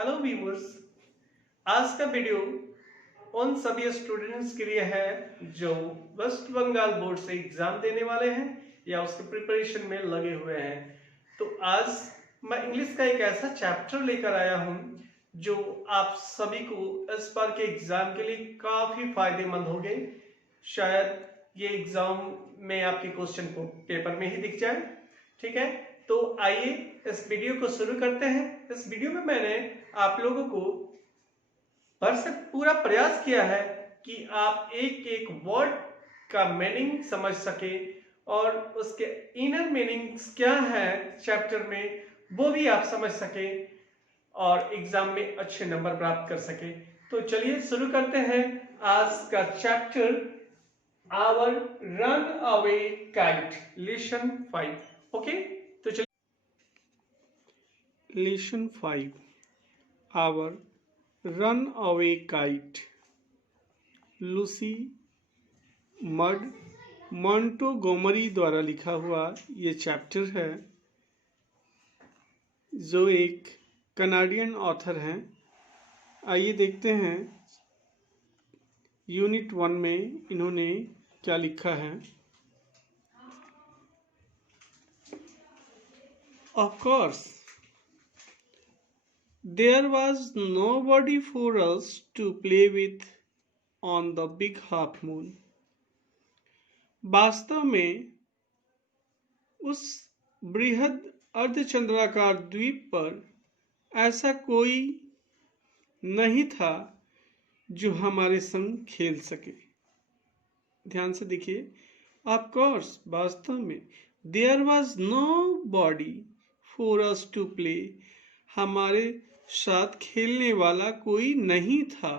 Hello viewers, आज का video उन सभी स्टूडेंट्स के लिए है जो वेस्ट बंगाल बोर्ड से एग्जाम देने वाले हैं या उसके प्रिपरेशन में लगे हुए हैं। तो आज मैं इंग्लिश का एक ऐसा चैप्टर लेकर आया हूं जो आप सभी को इस बार के एग्जाम के लिए काफी फायदेमंद होंगे। शायद ये एग्जाम में आपके क्वेश्चन को पेपर में ही दिख जाए। ठीक है, तो आइए इस वीडियो को शुरू करते हैं। इस वीडियो में मैंने आप लोगों को भरसक पूरा प्रयास किया है कि आप एक एक वर्ड का मीनिंग समझ सके और उसके इनर मीनिंग्स क्या है चैप्टर में वो भी आप समझ सके और एग्जाम में अच्छे नंबर प्राप्त कर सके। तो चलिए शुरू करते हैं आज का chapter, our run away kite, lesson 5। Okay, तो चलिए lesson 5, our run away kite. Lucy Maud Montgomery द्वारा लिखा हुआ ये चैप्टर है, जो एक कनाडियन ऑथर हैं। आइए देखते हैं यूनिट 1 में इन्होंने क्या लिखा है। Of course there was nobody for us to play with on the big half moon. वास्तव में उस बृहद अर्धचंद्राकार द्वीप पर ऐसा कोई नहीं था जो हमारे संग खेल सके। ध्यान से देखिए, ऑफ कोर्स वास्तव में, there was nobody for us to play, हमारे साथ खेलने वाला कोई नहीं था।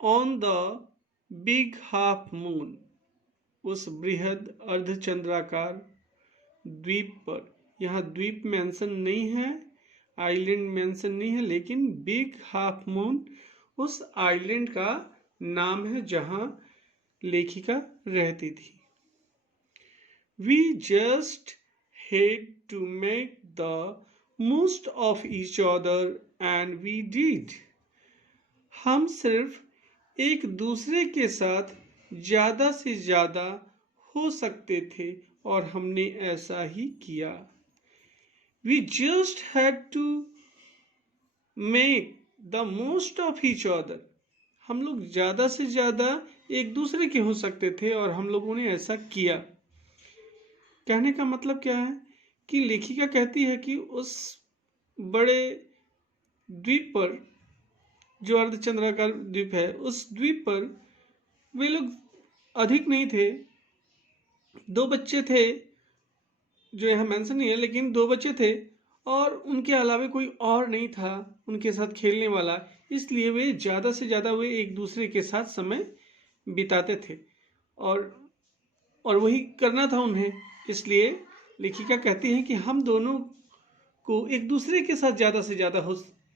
On the big half moon, उस बृहद अर्धचंद्राकार द्वीप पर, यहाँ द्वीप मेंशन नहीं है, आइलैंड मेंशन नहीं है, लेकिन बिग हाफ मून उस आइलैंड का नाम है जहां लेखिका रहती थी। We just had to make the most of each other and we did. हम सिर्फ एक दूसरे के साथ ज्यादा से ज्यादा हो सकते थे और हमने ऐसा ही किया। We just had to make the most of each other. हम लोग ज्यादा से ज्यादा एक दूसरे के हो सकते थे और हम लोगों ने ऐसा किया। कहने का मतलब क्या है कि लेखिका कहती है कि उस बड़े द्वीप पर, जो अर्धचंद्राकार द्वीप है, उस द्वीप पर वे लोग अधिक नहीं थे। 2 बच्चे थे, जो यहाँ मेंशन नहीं है, लेकिन 2 बच्चे थे और उनके अलावा कोई और नहीं था उनके साथ खेलने वाला। इसलिए वे ज़्यादा से ज़्यादा वे एक दूसरे के साथ समय बिताते थे और वही करना था उन्हें। इसलिए लेखिका कहती है कि हम दोनों को एक दूसरे के साथ ज़्यादा से ज़्यादा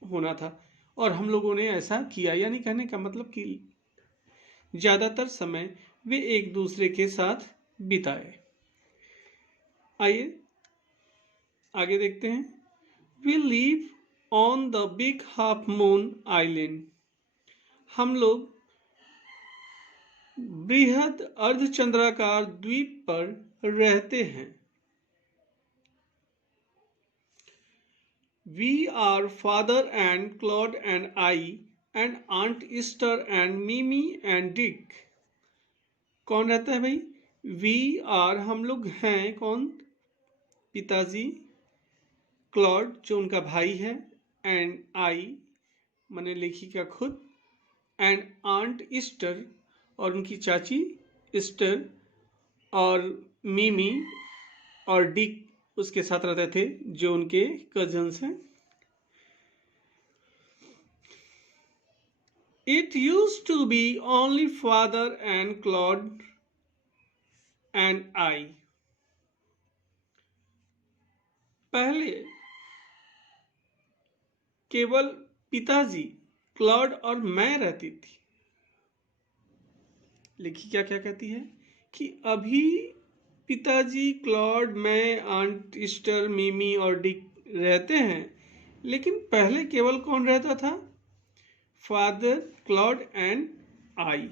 होना था और हम लोगों ने ऐसा किया। यानी कहने का मतलब कि ज़्यादातर समय वे एक दूसरे के साथ बिताए। आइए आगे देखते हैं। We live on the big half moon island, हम लोग बृहद अर्धचंद्राकार द्वीप पर रहते हैं। We are father and Claude and I and Aunt Esther and Mimi and Dick. कौन रहता है भाई? We are, हम लोग हैं। कौन? पिताजी, क्लॉड जो उनका भाई है, and I माने लेखिका खुद, and Aunt Esther और उनकी चाची इस्टर, और मिमी और डिक उसके साथ रहते थे जो उनके कजन्स हैं। It used to be only father and Claude and I. पहले केवल पिताजी, क्लॉड और मैं रहती थी। लेखिका क्या कहती है कि अभी पिताजी, क्लॉड, मैं, आंट ईस्टर, मिमी और डिक रहते हैं, लेकिन पहले केवल कौन रहता था? फादर, क्लॉड एंड आई,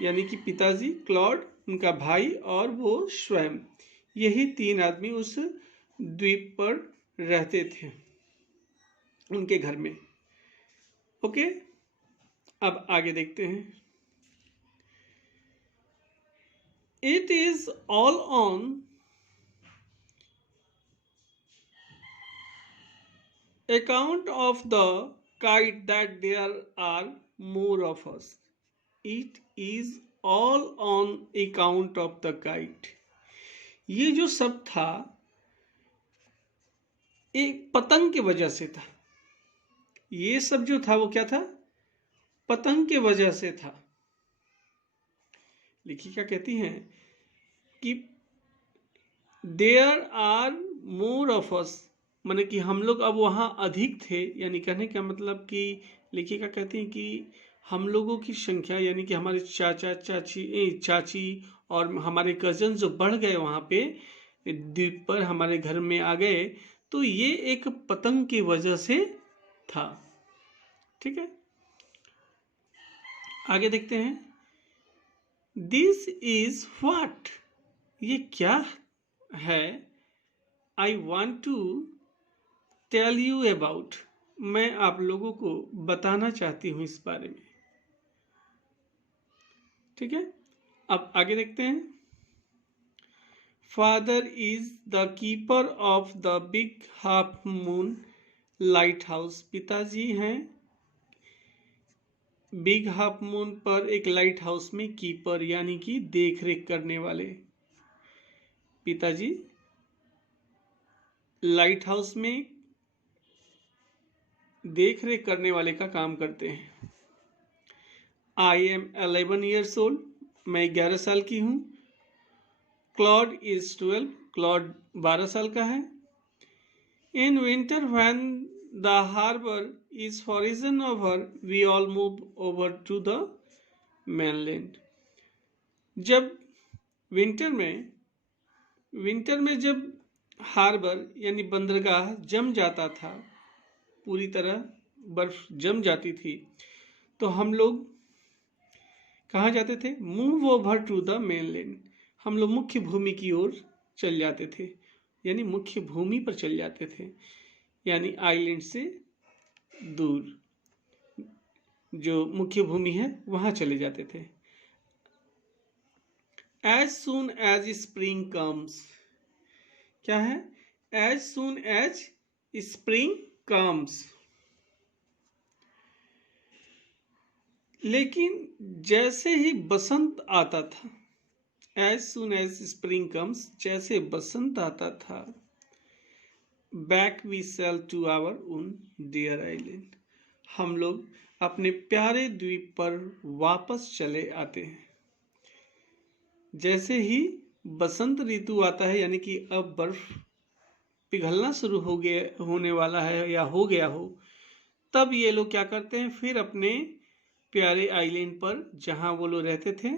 यानी कि पिताजी, क्लॉड उनका भाई और वो स्वयं, यही 3 आदमी उस द्वीप पर रहते थे उनके घर में। ओके, अब आगे देखते हैं। It is all on account of the kite that there are more of us. It is all on account of the kite. ये जो सब था एक पतंग के वजह से था। ये सब जो था वो क्या था? पतंग के वजह से था। लेखिका कहती हैं कि there are more of us, माने कि हम लोग अब वहाँ अधिक थे, यानी कहने का मतलब कि लेखिका कहती हैं कि हम लोगों की संख्या, यानी कि हमारे चाची और हमारे कजन जो बढ़ गए वहाँ पे द्वीप पर, हमारे घर में आ गए, तो ये एक पतंग की वजह से था। ठीक है, आगे देखते हैं। दिस इज व्हाट, ये क्या है? I want to tell you about, मैं आप लोगों को बताना चाहती हूं इस बारे में। ठीक है, अब आगे देखते हैं। Father is the keeper of the big half moon light house, पिताजी हैं बिग हाफ मून पर एक लाइट हाउस में कीपर, यानी कि देख रेख करने वाले। पिताजी लाइट हाउस में देख रेख करने वाले का काम करते हैं। आई एम 11 ईयर्स ओल्ड, मैं 11 साल की हूँ। क्लॉड इज 12, क्लॉड 12 साल का है। In winter when the harbour is frozen over we all move over to the mainland। जब विंटर में जब हार्बर यानी बंदरगाह जम जाता था, पूरी तरह बर्फ जम जाती थी, तो हम लोग कहाँ जाते थे? Move over to the mainland, हम लोग मुख्य भूमि की ओर चल जाते थे, यानी मुख्य भूमि पर चल जाते थे, यानी आइलैंड से दूर जो मुख्य भूमि है वहां चले जाते थे। As soon as spring comes, क्या है? As soon as spring comes, लेकिन जैसे ही बसंत आता था, as soon as spring comes, जैसे बसंत आता था, back we sail to our own dear island, हम लोग अपने प्यारे द्वीप पर वापस चले आते हैं। जैसे ही बसंत ऋतु आता है, यानी कि अब बर्फ पिघलना शुरू होने वाला है या हो गया हो, तब ये लोग क्या करते हैं? फिर अपने प्यारे आइलैंड पर जहां वो लोग रहते थे,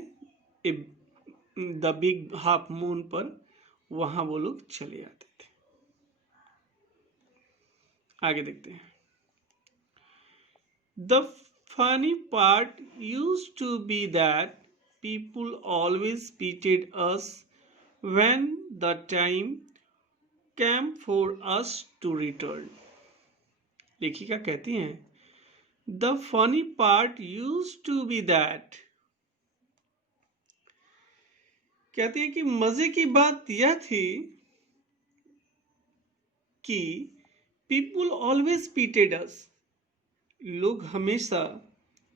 द बिग हाफ मून पर, वहां वो लोग चले आते थे। आगे देखते हैं। The funny part used to be that people always pitied us when the time came for us to return। लेखिका कहती हैं the funny part used to be that, कहती है कि मजे की बात यह थी कि people always pitied us, लोग हमेशा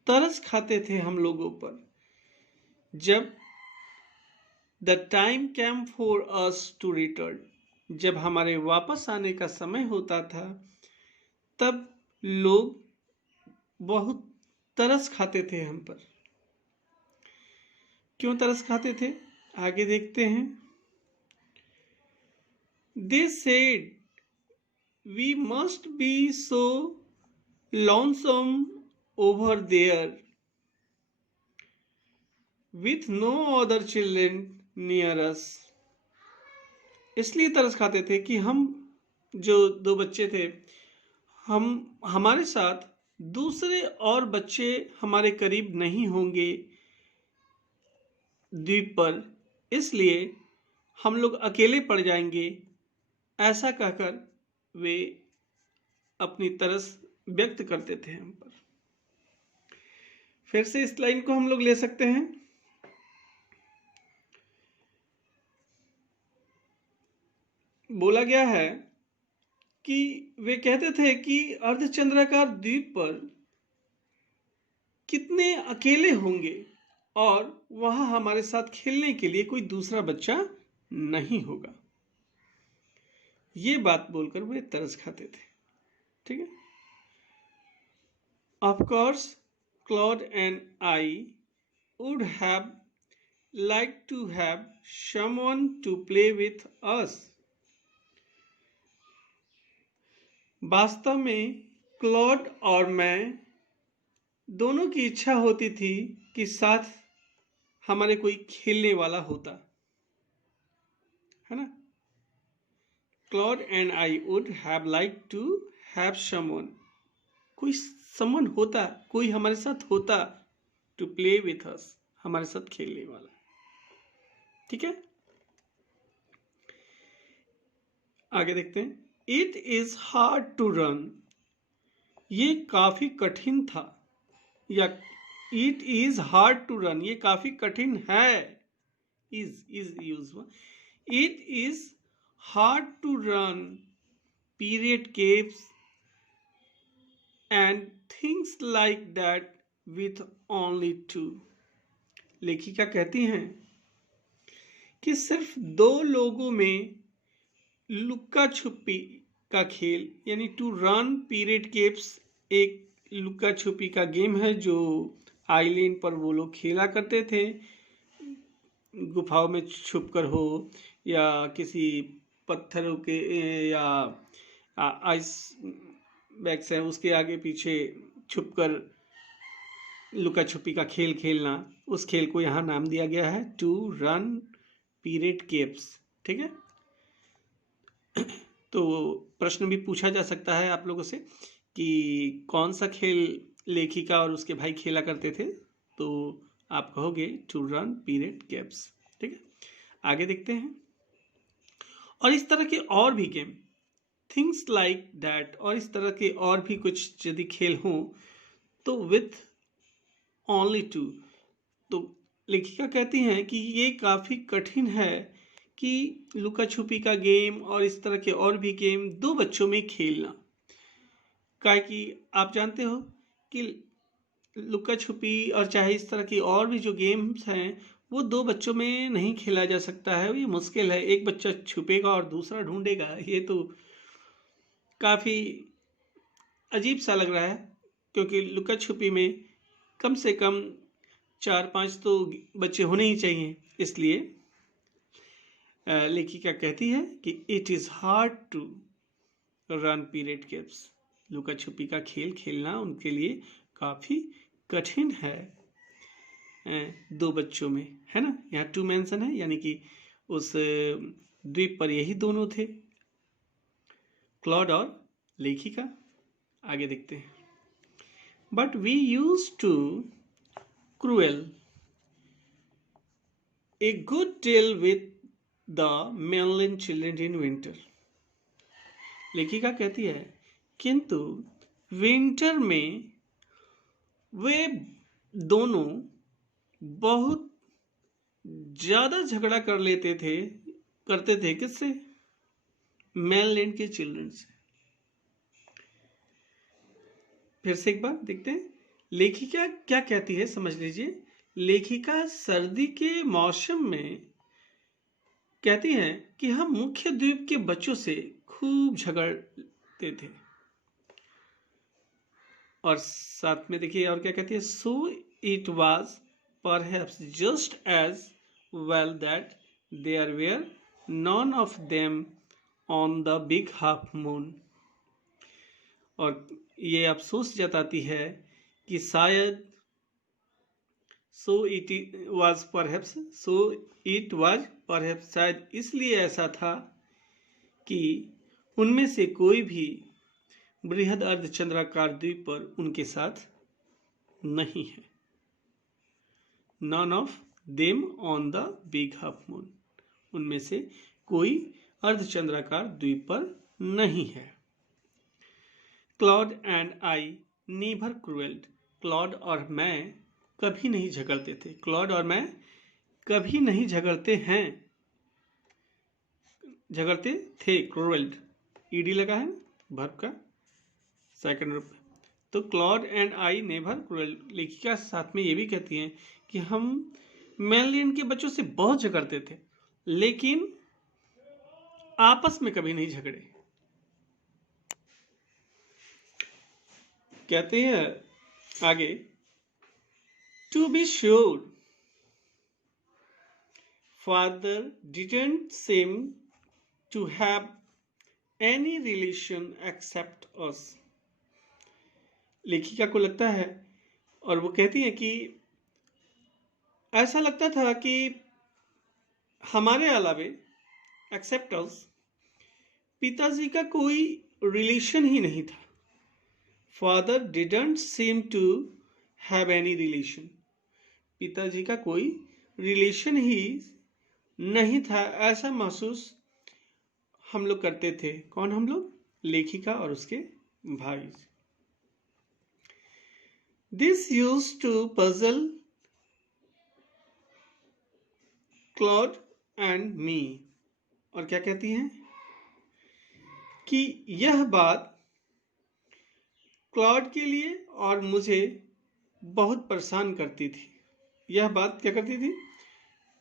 तरस खाते थे हम लोगों पर। जब the time came for us to return, जब हमारे वापस आने का समय होता था, तब लोग बहुत तरस खाते थे हम पर। क्यों तरस खाते थे? आगे देखते हैं। They said we must be so lonesome over there with no other children near us। इसलिए तरस खाते थे कि हम जो दो बच्चे थे, हमारे साथ दूसरे और बच्चे हमारे करीब नहीं होंगे द्वीप पर, इसलिए हम लोग अकेले पड़ जाएंगे। ऐसा कहकर वे अपनी तरस व्यक्त करते थे हम पर। फिर से इस लाइन को हम लोग ले सकते हैं। बोला गया है कि वे कहते थे कि अर्धचंद्राकार द्वीप पर कितने अकेले होंगे और वहां हमारे साथ खेलने के लिए कोई दूसरा बच्चा नहीं होगा। ये बात बोलकर वे तरस खाते थे। ठीक है। Of course Claude and I would have like to have someone to play with us. वास्तव में क्लॉड और मैं दोनों की इच्छा होती थी कि साथ हमारे कोई खेलने वाला होता, है ना। Claude and I would have like to have someone, कोई समवन होता, कोई हमारे साथ होता, टू प्ले विथ अस, हमारे साथ खेलने वाला। ठीक है, आगे देखते हैं। It is hard to run, ये काफी कठिन था, या it is hard to run, ये काफी कठिन है। इज यूज हुआ। It is hard to run period caves and things like that with only two. लेखिका कहती हैं कि सिर्फ दो लोगों में लुक्का छुपी का खेल, यानी टू रन पीरियड केव्स, एक लुक्का छुपी का गेम है जो आइलैंड पर वो लोग खेला करते थे। गुफाओं में छुपकर हो या किसी पत्थरों के या आइस बैग्स है उसके आगे पीछे छुपकर लुका छुपी का खेल खेलना, उस खेल को यहाँ नाम दिया गया है टू रन पीरियड केव्स। ठीक है, तो प्रश्न भी पूछा जा सकता है आप लोगों से कि कौन सा खेल लेखिका और उसके भाई खेला करते थे, तो आप कहोगे टू रन पीरियड केव्स। ठीक है, आगे देखते हैं। और इस तरह के और भी गेम, थिंग्स लाइक दैट, और इस तरह के और भी कुछ यदि खेल हों तो विथ ओनली टू, तो लेखिका कहती हैं कि ये काफ़ी कठिन है कि लुका छुपी का गेम और इस तरह के और भी गेम दो बच्चों में खेलना। काहे कि आप जानते हो कि लुका छुपी और चाहे इस तरह की और भी जो गेम्स हैं वो दो बच्चों में नहीं खेला जा सकता है, ये मुश्किल है। एक बच्चा छुपेगा और दूसरा ढूंढेगा, ये तो काफ़ी अजीब सा लग रहा है, क्योंकि लुका छुपी में कम से कम 4-5 तो बच्चे होने ही चाहिए। इसलिए लेखिका कहती है कि it is hard to run period caves, लुका छुपी का खेल खेलना उनके लिए काफ़ी कठिन है दो बच्चों में, है ना। यहाँ टू मेंशन है, यानी कि उस द्वीप पर यही दोनों थे, क्लॉड और लेखिका। आगे देखते हैं। But we use to cruel a good tale with the mainland children in winter. लेखिका कहती है किंतु विंटर में वे दोनों बहुत ज्यादा झगड़ा करते थे किससे? मेनलैंड के चिल्ड्रन से। फिर से एक बार देखते हैं लेखिका क्या कहती है, समझ लीजिए। लेखिका सर्दी के मौसम में कहती हैं कि हम मुख्य द्वीप के बच्चों से खूब झगड़ते थे। और साथ में देखिए और क्या कहती है, so it was perhaps just as well that there were none of them on the big half moon. और ये अफसोस जताती है कि शायद सो इट वॉज परहैप्स शायद इसलिए ऐसा था कि उनमें से कोई भी बृहद अर्धचंद्राकार द्वीप पर उनके साथ नहीं है। None of them on the big half moon. उनमें से कोई अर्धचंद्राकार द्वीप पर नहीं है। Claude and I never quarrelled. Claude और मैं कभी नहीं झगड़ते थे। क्लॉड और मैं कभी नहीं झगड़ते हैं, झगड़ते थे। क्रूएल्ड ईडी लगा है वर्ब का सेकंड रूप। तो क्लॉड एंड आई नेवर क्रूएल्ड, लेखिका साथ में ये भी कहती हैं कि हम मेनलैंड के बच्चों से बहुत झगड़ते थे, लेकिन आपस में कभी नहीं झगड़े। कहते हैं आगे, to be sure father didn't seem to have any relation except us. लेखिका को लगता है और वो कहती है कि ऐसा लगता था कि हमारे अलावे एक्सेप्ट अस पिताजी का कोई रिलेशन ही नहीं था। Father didn't seem to have any relation, पिताजी का कोई रिलेशन ही नहीं था, ऐसा महसूस हम लोग करते थे। कौन हम लोग? लेखिका और उसके भाई। This used to puzzle Claude and me. और क्या कहती हैं कि यह बात क्लॉड के लिए और मुझे बहुत परेशान करती थी। यह बात क्या करती थी?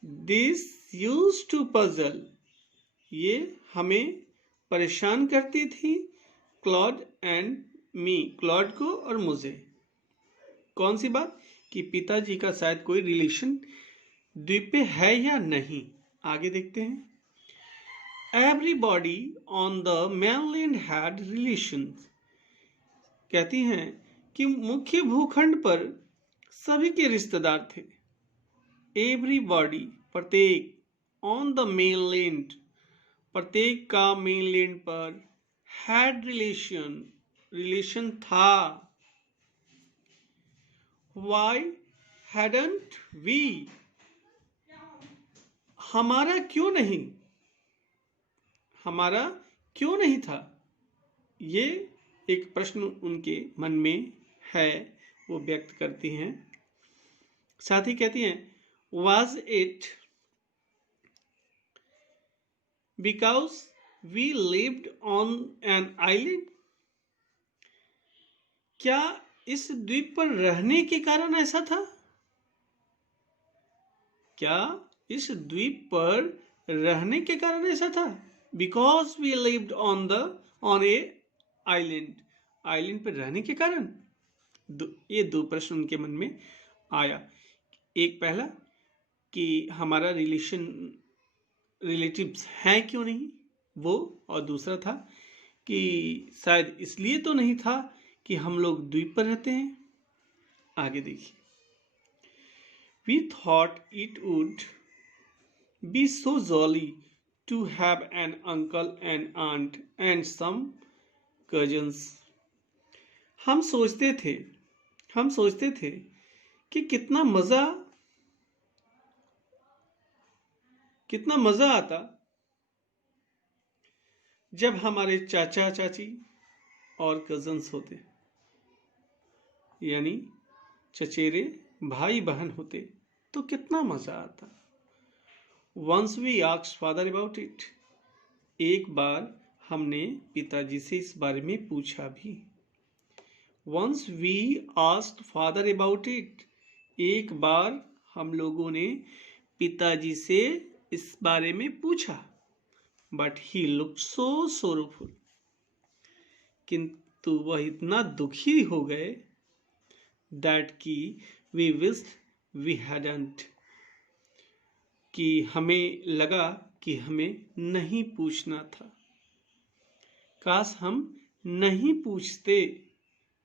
दिस यूज टू पजल, ये हमें परेशान करती थी। क्लॉड एंड मी, क्लॉड को और मुझे। कौन सी बात? कि पिताजी का शायद कोई रिलेशन द्वीप पे है या नहीं। आगे देखते हैं। Everybody on the mainland had relations. कहती हैं कि मुख्य भूखंड पर सभी के रिश्तेदार थे। Everybody, प्रत्येक, on the mainland, प्रत्येक का मेनलैंड पर, had relation, रिलेशन था। Why hadn't we? हमारा क्यों नहीं? हमारा क्यों नहीं था? ये एक प्रश्न उनके मन में है, वो व्यक्त करती हैं। साथ ही कहती हैं, Was it because we lived on an island? क्या इस द्वीप पर रहने के कारण ऐसा था? क्या इस द्वीप पर रहने के कारण ऐसा था? Because we lived on a island. Island पर रहने के कारण? ये दो प्रश्न उनके मन में आया। एक पहला कि हमारा रिलेटिव्स हैं क्यों नहीं, वो, और दूसरा था कि शायद इसलिए तो नहीं था कि हम लोग द्वीप पर रहते हैं। आगे देखिए। We thought it would be so jolly to have an uncle and aunt and some cousins. हम सोचते थे कि कितना मजा आता जब हमारे चाचा चाची और कजन्स होते, यानी चचेरे भाई बहन होते, तो कितना मजा आता। Once we asked father about it. एक बार हमने पिताजी से इस बारे में पूछा भी। Once we asked father about it. एक बार हम लोगों ने पिताजी से इस बारे में पूछा। But he looked so sorrowful. किंतु वह इतना दुखी हो गए that कि we wished we hadn't. कि हमें लगा कि हमें नहीं पूछना था। काश हम नहीं पूछते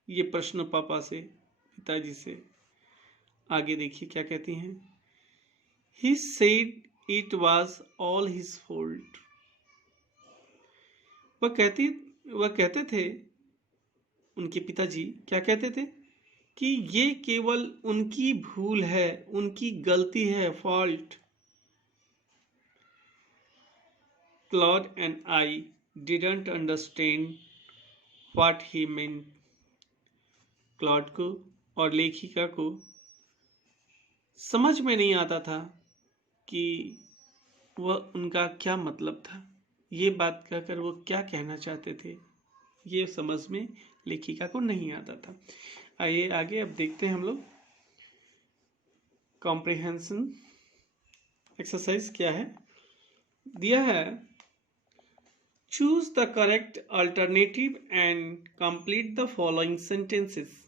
ये प्रश्न पापा से, पिताजी से। आगे देखिए क्या कहती हैं। He said it was all his fault. वह कहते थे, उनके पिताजी क्या कहते थे कि ये केवल उनकी भूल है, उनकी गलती है, fault. Claude and I didn't understand what he meant. Claude को और लेखिका को समझ में नहीं आता था कि वह उनका क्या मतलब था, ये बात कहकर वो क्या कहना चाहते थे, ये समझ में लेखिका को नहीं आता था। आइए आगे अब देखते हैं हम लोग कॉम्प्रिहेंशन एक्सरसाइज क्या है। दिया है, choose the correct alternative and complete the following sentences.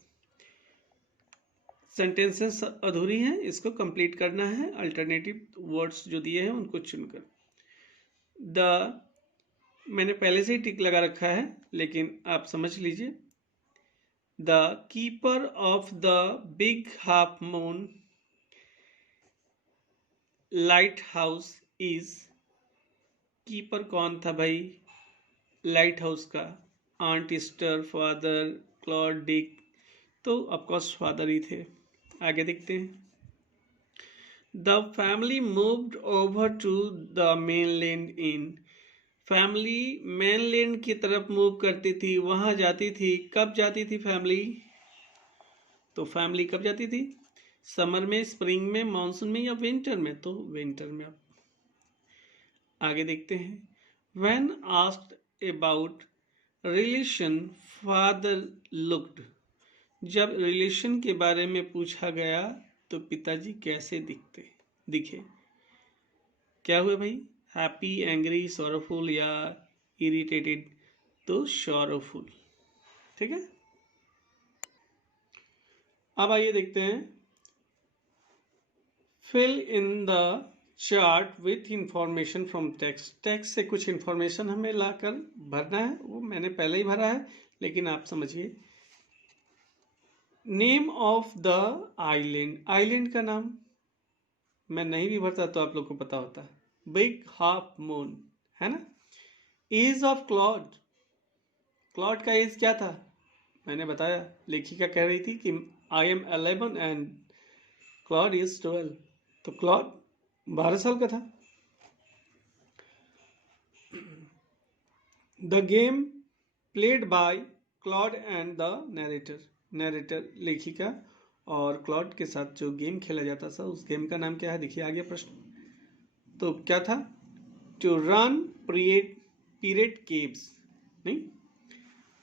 Sentences अधूरी हैं, इसको कंप्लीट करना है। अल्टरनेटिव वर्ड्स जो दिए हैं उनको चुनकर। द मैंने पहले से ही टिक लगा रखा है, लेकिन आप समझ लीजिए। The keeper of the big half moon lighthouse is. Keeper कौन था भाई लाइट हाउस का? Aunt Esther, father, Claude, Dick, तो ऑफकोर्स फादर ही थे। आगे देखते हैं। The family moved over to the mainland in. Family mainland की तरफ मूव करती थी, वहां जाती थी। कब जाती थी फैमिली? तो फैमिली कब जाती थी? समर में, स्प्रिंग में, मानसून में या विंटर में? तो विंटर में। अब आगे देखते हैं। When asked about relation, father looked। जब रिलेशन के बारे में पूछा गया तो पिताजी कैसे दिखे? क्या हुए भाई? हैप्पी, एंग्री, सॉरोफुल या इरिटेटेड? तो सॉरोफुल। ठीक है। अब आइए देखते हैं। Fill in the chart with information from text. Text से कुछ इंफॉर्मेशन हमें लाकर भरना है, वो मैंने पहले ही भरा है, लेकिन आप समझिए। Name of the island. Island का नाम मैं नहीं भी भरता तो आप लोग को पता होता। बिग हाफ मून, है ना। Age of Claude. क्लॉड का एज क्या था? मैंने बताया, लेखिका कह रही थी कि I am 11 and Claude is 12। तो क्लॉड 12 साल का था। The game played by Claude and the narrator. Narrator लेखिका और क्लॉड के साथ जो गेम खेला जाता था, उस गेम का नाम क्या है? देखिए आगे प्रश्न। तो क्या था? To run period caves. नहीं,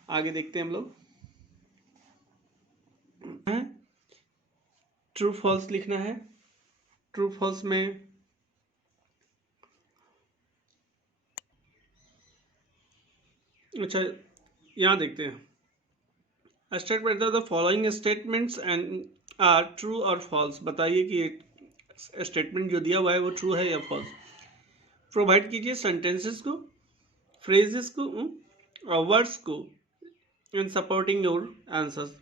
आगे देखते हैं हम लोग। ट्रू फॉल्स लिखना है। ट्रू फॉल्स में अच्छा यहां देखते हैं। Statement the following statements and are true और फॉल्स। बताइए कि स्टेटमेंट जो दिया हुआ है वो ट्रू है या फॉल्स। प्रोवाइड कीजिए सेंटेंसेस को, फ्रेजेस को और वर्ड्स को in supporting your answers.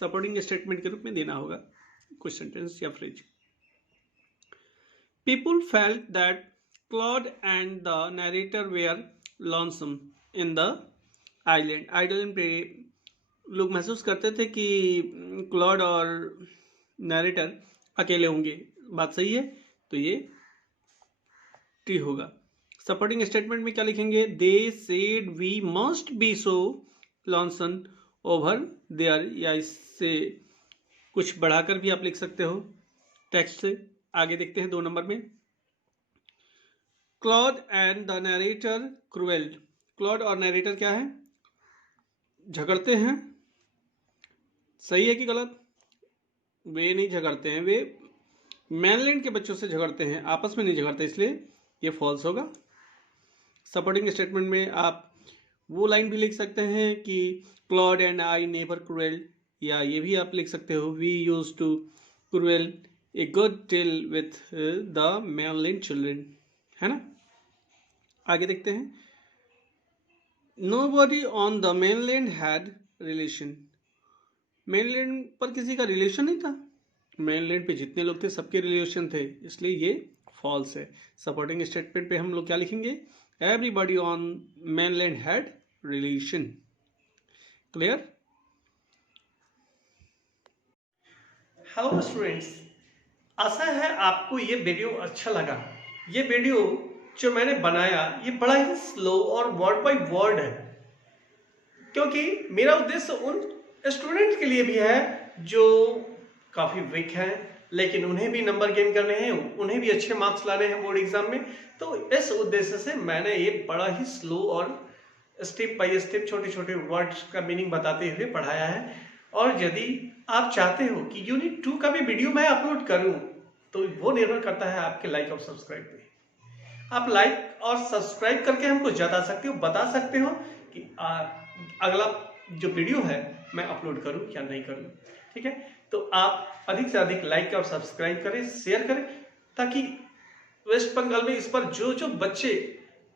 Supporting statement के रूप में देना होगा कुछ सेंटेंस या phrase. People felt that Claude and the narrator were lonesome in the island. Island पे लोग महसूस करते थे कि क्लॉड और नरेटर अकेले होंगे। बात सही है, तो ये टी होगा। सपोर्टिंग स्टेटमेंट में क्या लिखेंगे? They said we must be so lonesome over there, या इससे कुछ बढ़ाकर भी आप लिख सकते हो टेक्स्ट से। आगे देखते हैं 2 नंबर में। Claude and the narrator quarrelled. Claude और नरेटर क्या है? झगड़ते हैं। सही है कि गलत? वे नहीं झगड़ते हैं, वे मेनलैंड के बच्चों से झगड़ते हैं, आपस में नहीं झगड़ते, इसलिए ये फॉल्स होगा। सपोर्टिंग स्टेटमेंट में आप वो लाइन भी लिख सकते हैं कि Claude and I never cruel, या ये भी आप लिख सकते हो we use to cruel a good tale with the mainland children, है ना। आगे देखते हैं। Nobody on the mainland had relation. Mainland पर किसी का रिलेशन नहीं था। मेनलैंड पे जितने लोग थे सबके रिलेशन थे, इसलिए ये फॉल्स है। सपोर्टिंग स्टेटमेंट पे हम लोग क्या लिखेंगे? Everybody on mainland had relation. Clear? Hello students, आशा है आपको ये वीडियो अच्छा लगा। ये वीडियो जो मैंने बनाया ये बड़ा ही स्लो और वर्ड बाय वर्ड है, क्योंकि मेरा उद्देश्य उन स्टूडेंट के लिए भी है जो काफ़ी वीक हैं, लेकिन उन्हें भी नंबर गेन करने हैं, उन्हें भी अच्छे मार्क्स लाने हैं बोर्ड एग्जाम में। तो इस उद्देश्य से मैंने ये बड़ा ही स्लो और स्टेप बाय स्टेप छोटे छोटे वर्ड्स का मीनिंग बताते हुए पढ़ाया है। और यदि आप चाहते हो कि यूनिट 2 का भी वीडियो मैं अपलोड करूं, तो वो निर्भर करता है आपके लाइक और सब्सक्राइब पे। आप लाइक और सब्सक्राइब करके हमको बता सकते हो कि अगला जो वीडियो है मैं अपलोड करूं या नहीं करूं। ठीक है, तो आप अधिक से अधिक लाइक और सब्सक्राइब करें, शेयर करें, ताकि वेस्ट बंगाल में इस पर जो जो बच्चे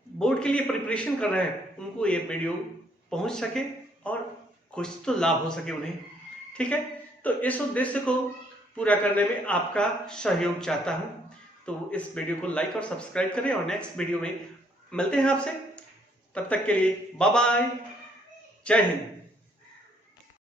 बोर्ड के लिए प्रिपरेशन कर रहे हैं उनको ये वीडियो पहुंच सके और कुछ तो लाभ हो सके उन्हें। ठीक है, तो इस उद्देश्य को पूरा करने में आपका सहयोग चाहता हूं। तो इस वीडियो को लाइक और सब्सक्राइब करें और नेक्स्ट वीडियो में मिलते हैं आपसे। तब तक के लिए बाय बाय, जय हिंद।